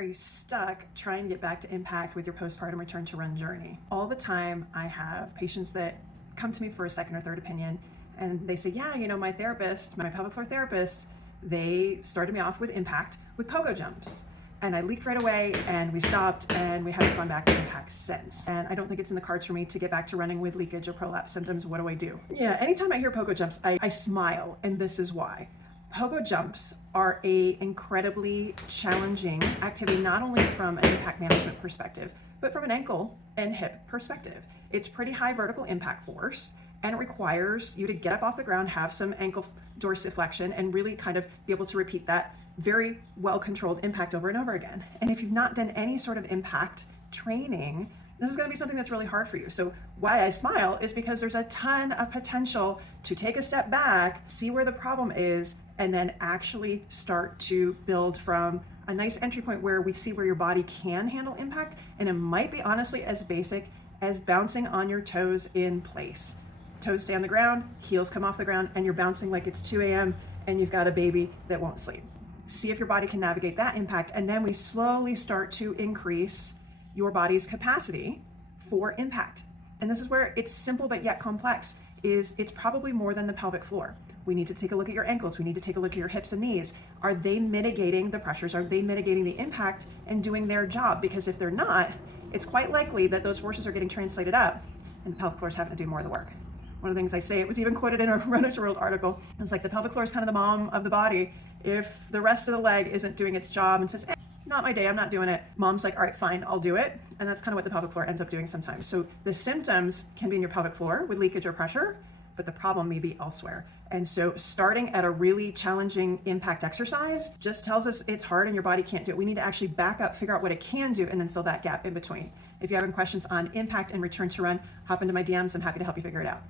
Are you stuck trying to get back to impact with your postpartum return to run journey? All the time, I have patients that come to me for a second or third opinion, and they say, yeah, my therapist, my pelvic floor therapist, they started me off with impact with pogo jumps. And I leaked right away, and we stopped, and we haven't gone back to impact since. And I don't think it's in the cards for me to get back to running with leakage or prolapse symptoms. What do I do? Yeah, anytime I hear pogo jumps, I smile, and this is why. Pogo jumps are a incredibly challenging activity, not only from an impact management perspective, but from an ankle and hip perspective. It's pretty high vertical impact force, and it requires you to get up off the ground, have some ankle dorsiflexion, and really kind of be able to repeat that very well-controlled impact over and over again. And if you've not done any sort of impact training, this is going to be something that's really hard for you. So why I smile is because there's a ton of potential to take a step back, see where the problem is, and then actually start to build from a nice entry point where we see where your body can handle impact. And it might be honestly as basic as bouncing on your toes in place. Toes stay on the ground, heels come off the ground, and you're bouncing like it's 2 a.m. and you've got a baby that won't sleep. See if your body can navigate that impact, and then we slowly start to increase your body's capacity for impact. And this is where it's simple but yet complex, is it's probably more than the pelvic floor. We need to take a look at your ankles. We need to take a look at your hips and knees. Are they mitigating the pressures? Are they mitigating the impact and doing their job? Because if they're not, it's quite likely that those forces are getting translated up and the pelvic floor is having to do more of the work. One of the things I say, it was even quoted in a Runner's World article, it's like the pelvic floor is kind of the mom of the body. If the rest of the leg isn't doing its job and says, not my day, I'm not doing it, mom's like, all right, fine, I'll do it. And that's kind of what the pelvic floor ends up doing sometimes. So the symptoms can be in your pelvic floor with leakage or pressure, but the problem may be elsewhere. And so starting at a really challenging impact exercise just tells us it's hard and your body can't do it. We need to actually back up, figure out what it can do, and then fill that gap in between. If you have any questions on impact and return to run, hop into my DMs. I'm happy to help you figure it out.